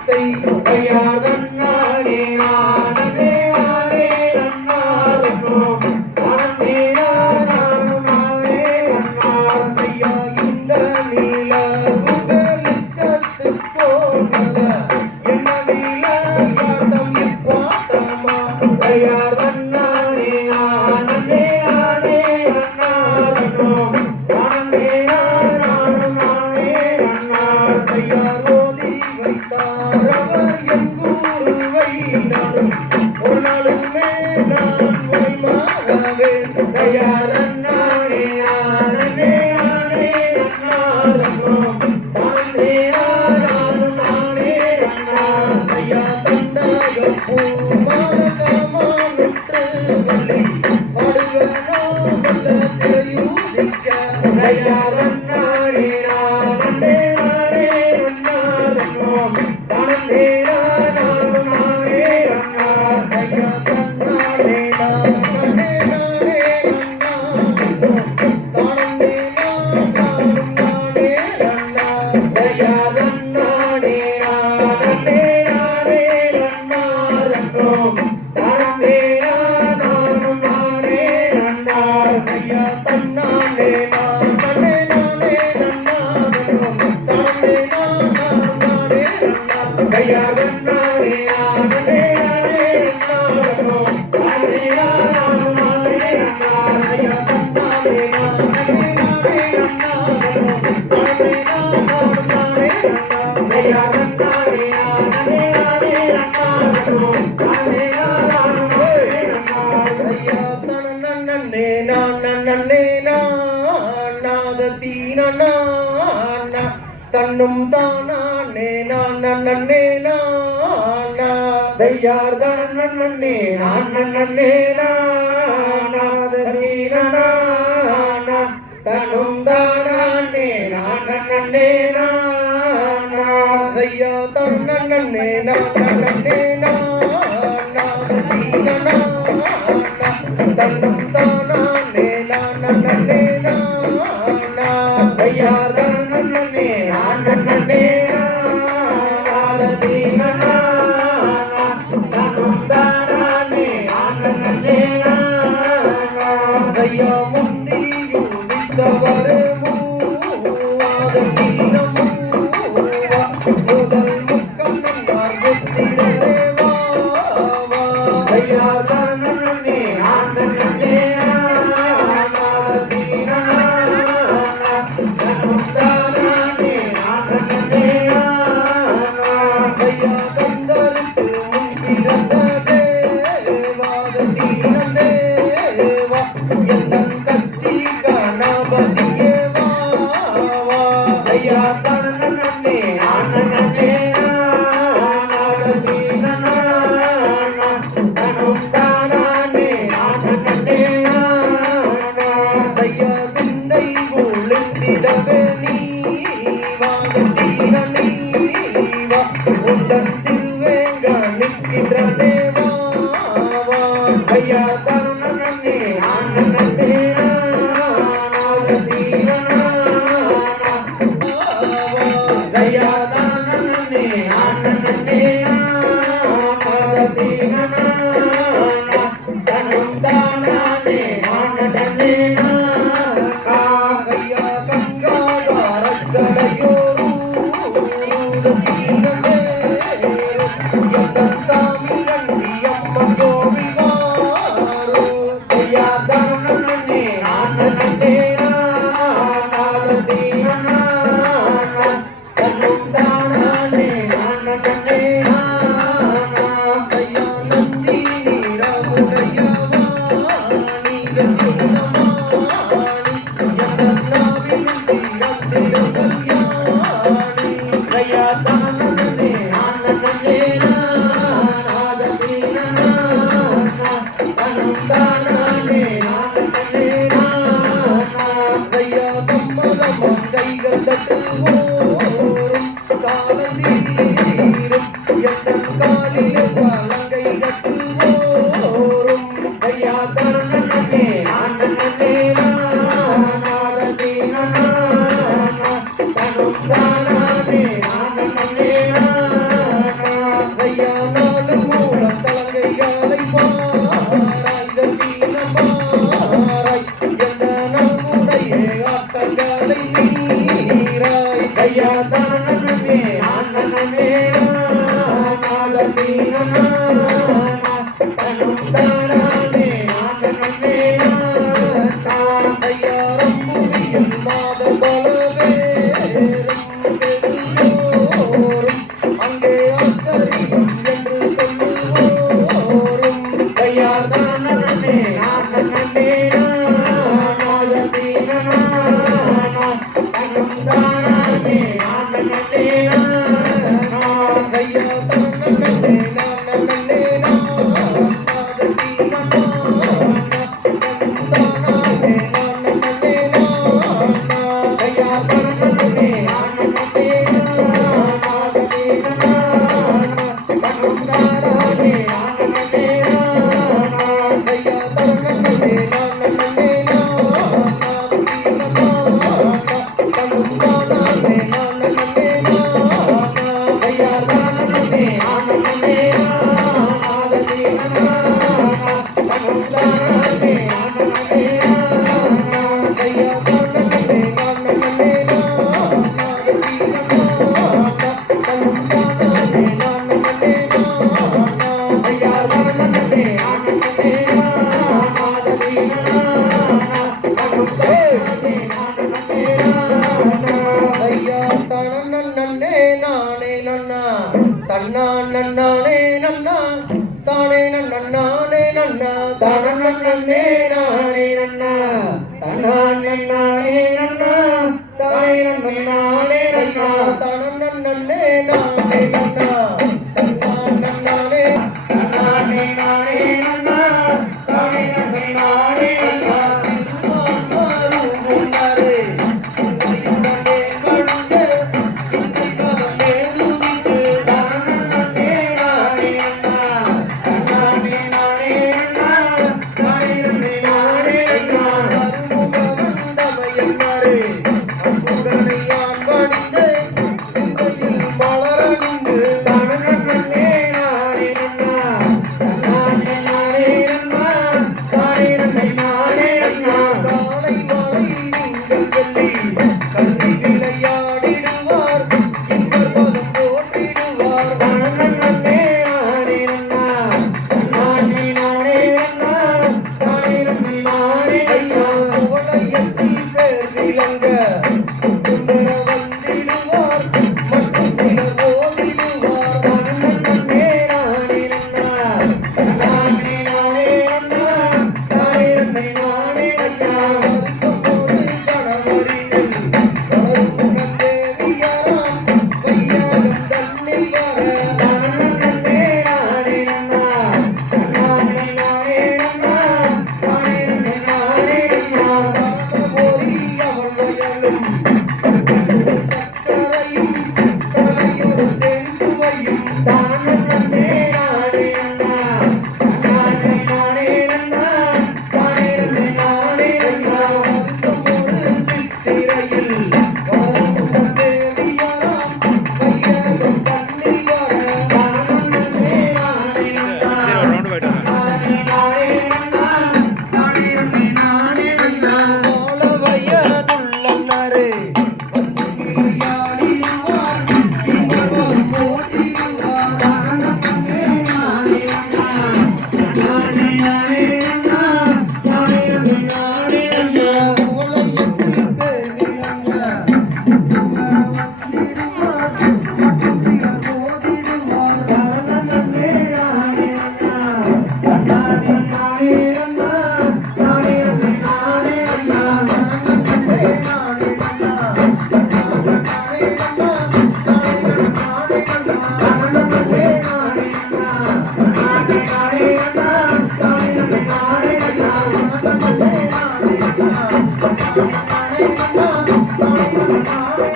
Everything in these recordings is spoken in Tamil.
மனத்தை கையார் தன்னானே நானே நானே நன்னாரோ ஆனந்தே நானும் நானே நன்னார் ஐயா இந்த நீலச்சத்து போல என்ன நீலாட்டம் இப்பாட்டமா கையார் தன்னானே நானே நானே நன்னாரோ ஆனந்தே நானும் நானே நன்னார் ஐயா ரோதி வைத்தாரவர் எங்கூருவை நானும் ஒரு நாளுமே நான் உரைமாறவே கையார் தன்னானே நானே நானே நன்னாரோ ஆனந்தே நானும் நானே நன்னார் ஐயா தண்டாகம் பூமான காமானுற்று வள்ளி பாடுவனோ வல்ல திரையூதிக்க கையார் தன்னானே நானே நானே நன்னாரோ ஆனந்தே நானும் நானே நன்னார் ஐயா தன்னானே நானே நானே நன்னாரோ ஆனந்தே நானும் நானே நன்னார் ஐயா தன்னானே நானே நானே நன்னாரோ ஆனந்தே நானும் நானே நன்னார் ஐயா தன்னானே நானே நானே நன்னாரோ ஆனந்தே நானும் நானே நன்னார் ஐயா தன்னானே நானே நானே நன்னாரோ ஆனந்தே நானும் நானே நன்னார் ஐயா தன்னானே நானே நானே நன்னாரோ ஆனந்தே நானும் நானே நன்னார் ஐயா தன்னானே நானே நானே நன்னாரோ ஆனந்தே நானும் நானே நன்னார் ஐயா தன்னன்னே நானன்னே நாததீனனா தன்னும் தானே நானன்னே தையார் தன்னன்னே நானன்னே நாததீனனா தன்னும் தானே நானன்னே தையா தன்னன்னே நானன்னே நாததீனனா தன்னும் தானே நானன்னே தையார் தன்னன்னே நானன்னே நாததீனனா தன்னும் தானே நானன்னே தையா முந்தியுதித்தவரே மூவாததீனமூவா முதல் முக்கம் நன்னார் புத்திரரே வாவா தையார் தன்னன்னே நானன்னே நாததீனனா தன்னும் தானே நானன்னே தையா தந்தருக்கு முன் பிறந்த தேவாததீனம் தேவா எந்தன் கட்சி கணபதியே வாவா தையா தன்னன்னே நானன்னே நாததீனனா தன்னும் தானே நானன்னே தையா சிந்தை உளுந்திடவே நீவாததீன நீவா உந்தன் திருவேங்க நிற்கின்ற தேவாவா தையா தன்னன்னே நானன்னே நாததீனனா தையா தன்னன்னே நானன்னே நாததீனனா தன்னும் தானே நானன்னே கையா கங்காதாரக்கடையோரு தீனமே எந்தன் சாமி கண்டி அம்மன் கோவில் வாரோ கையா தன்னன்னே நானன்னே நாததீனனா தன்னும் தானே நானன்னே கையா தன்னானே நன்னா தானே நன்னானே நன்னா தானே நானே நன்னா தன்னானே நன்னா தானே நன்னானே நன்னா தானே நானே நன்னா தன்னானே நானே நன்னா தானே நன்னானே நன்னா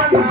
Thank you.